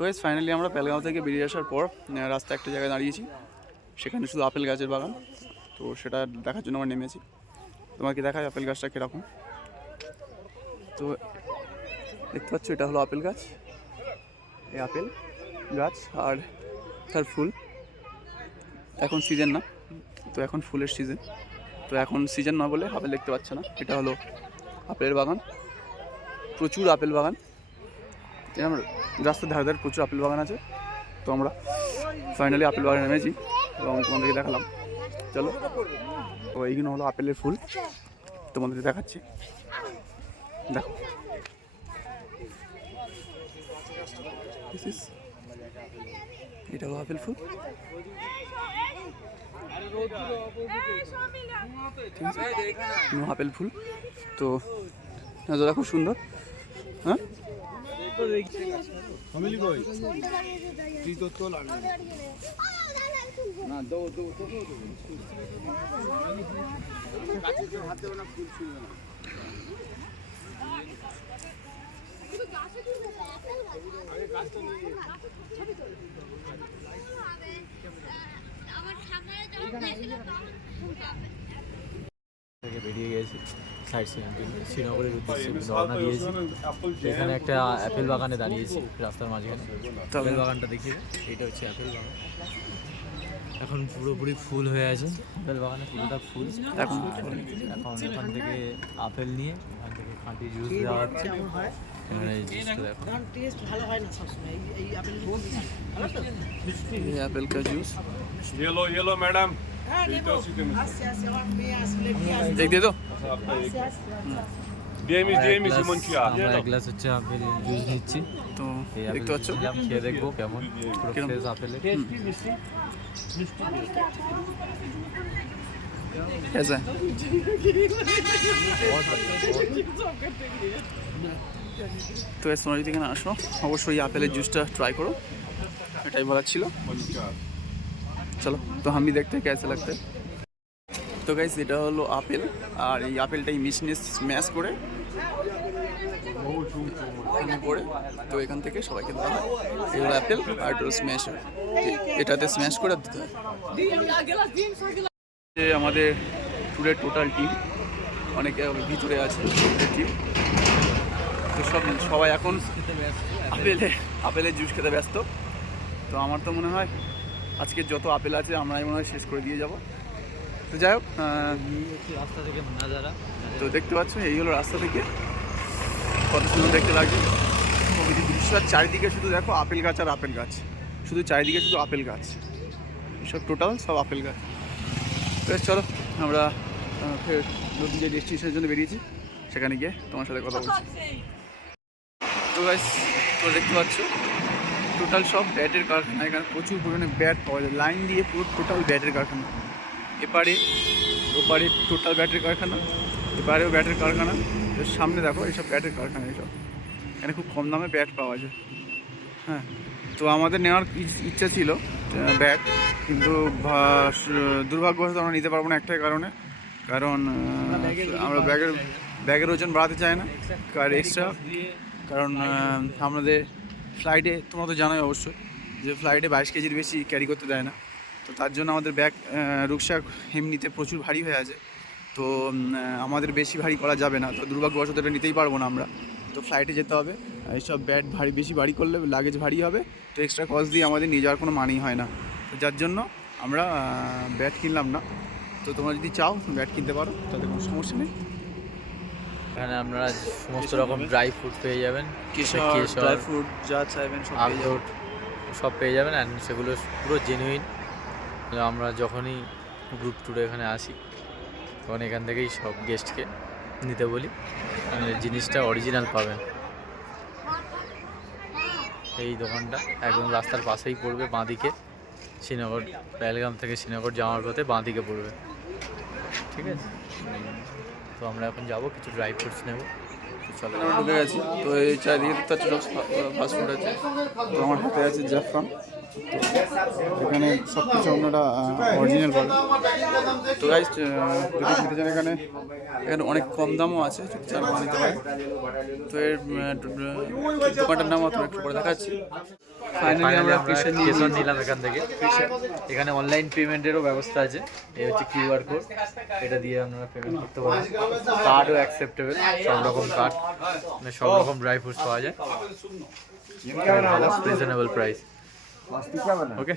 তো guys finally আমরা পেলগাঁও থেকে বেরিয়ে আসার পর রাস্তা একটা জায়গায় দাঁড়িয়েছি, সেখানে শুধু আপেল গাছের বাগান। তো সেটা দেখার জন্য আমরা নেমেছি। তোমাকে দেখায় আপেল গাছটা কীরকম। তো দেখতে পাচ্ছ এটা হলো আপেল গাছ, এই আপেল গাছ আর তার ফুল। এখন সিজন না, তো এখন ফুলের সিজন। তো এখন সিজন না বলে আপেল দেখতে পাচ্ছে না। এটা হলো আপেলের বাগান, প্রচুর আপেল বাগান। আমরা রাস্তার ধারে ধারে প্রচুর আপেল বাগান আছে। তো আমরা ফাইনালি আপেল বাগানে নেমেছি এবং তোমাদেরকে দেখালাম। চলো, তো এইগুলো হলো আপেলের ফুল, তোমাদেরকে দেখাচ্ছি। দেখো, এটা হলো আপেল ফুল। আপেল ফুল তো নজরা খুব সুন্দর। হ্যাঁ, থেকে বেরিয়ে গেছি সাইড সিনের জন্য, শ্রীনগরের উদ্দেশ্যে রওনা দিয়েছি। এখানে একটা অ্যাপেল বাগানে দাঁড়িয়েছি রাস্তার মাঝখানে। আপেল বাগানটা দেখিয়ে, এটা হচ্ছে অ্যাপেল বাগান। এখন পুরোপুরি ফুল হয়ে আছে, আপেল বাগানে পুরোটা ফুল। এখন এখান থেকে আপেল নিয়ে এখান থেকে খাঁটি জুস দেওয়া হচ্ছে। আপেল का जूस येलो मैडम देख दे दो। এক গ্লাস হচ্ছে আপেল জুস নিচ্ছি। তো এই আপেল দেখতে পাচ্ছ, খেয়ে দেখবো কেমন, পুরো ফ্রেশ আপেল। कैसा है? তো তোমরা যদি এখানে আসো অবশ্যই আপেলের জুসটা ট্রাই করো, এটাই বলার ছিল। চলো, তো আমি দেখতে कैसे लगता है। তো গাইস এটা হলো আপেল, আর এই আপেলটাই মিশিয়ে স্ম্যাশ করে তো এখান থেকে সবাইকে দেওয়া হয়। এই হলো আপেল আর এটা স্ম্যাশ হয়, এটাতে স্ম্যাশ করে দিতে হয়। যে আমাদের ট্যুরের টোটাল টিম, অনেকে ভিতরে আছে টিম। তো সবাই এখন আপেলের জুস খেতে ব্যস্ত। তো আমার তো মনে হয় আজকে যত আপেল আছে আমরাই মনে হয় শেষ করে দিয়ে যাব। তো যাই হোক, রাস্তা থেকে নাজারা তো দেখতে পাচ্ছ এই হলো রাস্তা থেকে, কত সুন্দর দেখতে লাগছে প্রকৃতির দৃশ্য। আর চারিদিকে শুধু দেখো আপেল গাছ আর আপেল গাছ, শুধু চারিদিকে শুধু আপেল গাছ, সব টোটাল সব আপেল গাছ। বেশ চলো, আমরা ফের নতুন যে ডেস্টিনেশনের জন্য বেরিয়েছি সেখানে গিয়ে তোমার সাথে কথা বলছি। তো গাইস, তো দেখতে পাচ্ছ টোটাল সব ব্যাটের কারখানা। এখানে প্রচুর পরিমাণে ব্যাট পাওয়া যায়, লাইন দিয়ে পুরো টোটাল ব্যাটের কারখানা। এপারে ওপারে টোটাল ব্যাটের কারখানা, এপারেও ব্যাটের কারখানা। সামনে দেখো এইসব ব্যাটের কারখানা, এইসব এখানে খুব কম দামে ব্যাট পাওয়া যায়। হ্যাঁ, তো আমাদের নেওয়ার ইচ্ছা ছিল ব্যাট, কিন্তু দুর্ভাগ্যবশত আমরা নিতে পারবো না একটাই কারণে, কারণ আমরা ব্যাগের ওজন বাড়াতে চাই না আর এক্সট্রা, কারণ আমাদের ফ্লাইটে তোমরা তো জানোই অবশ্যই যে ফ্লাইটে 22 কেজির বেশি ক্যারি করতে দেয় না। তো তার জন্য আমাদের ব্যাগ রুকশাক এমনিতে প্রচুর ভারী হয়ে আছে। তো আমাদের বেশি ভারী করা যাবে না, তো দুর্ভাগ্যবশত এটা নিতেই পারবো না আমরা। তো ফ্লাইটে যেতে হবে, এইসব ব্যাগ বেশি ভারী করলে লাগেজ ভারী হবে, তো এক্সট্রা কস্ট দিয়ে আমাদের নিয়ে যাওয়ার কোনো মানেই হয় না। তো যার জন্য আমরা ব্যাট কিনলাম না। তো তোমরা যদি চাও ব্যাট কিনতে পারো, তাতে কোনো সমস্যা নেই। এখানে আপনারা সমস্ত রকম ড্রাই ফ্রুট পেয়ে যাবেন, ড্রাই ফ্রুট যা চাইবেন সব পেয়ে যাবেন। অ্যান্ড সেগুলো পুরো জেনুইন। আমরা যখনই গ্রুপ ট্যুরে এখানে আসি তখন এখান থেকেই সব গেস্টকে নিতে বলি, জিনিসটা অরিজিনাল পাবেন। এই দোকানটা একদম রাস্তার পাশেই পড়বে, বাঁদিকে। শ্রীনগর, পেহেলগাম থেকে শ্রীনগর যাওয়ার পথে বাঁদিকে পড়বে, ঠিক আছে। তো আমরা এখন যাবো, কিছু ড্রাই ফ্রুটস নেব, চলো আমরা ঢুকে গেছি। তো এই চারিদিকে দেখতে পাচ্ছি সব ফাস্ট ফুড আছে। তো আমার হাতে আছে জ্যাফ্রন। তো এখানে সব কিছু আপনারা অরিজিনাল পাবেন। তো গাইস যদি খেতে চান এখানে অনেক কম দামও আছে, যদি চান নিতে পারেন। তো এর দোকানটার নাম আপনার একটু পরে দেখাচ্ছি। ফাইনালি আমরা কেশর নিলাম এখান থেকে। এখানে অনলাইন পেমেন্টেরও ব্যবস্থা আছে। এই হচ্ছে কিউআর কোড, এটা দিয়ে আপনারা পেমেন্ট করতে পারেন। কার্ডও অ্যাকসেপ্টেবল, সব রকম কার্ড, মানে সব রকম ড্রাই ফ্রুটস পাওয়া যায় রিজনেবল প্রাইস। ওকে।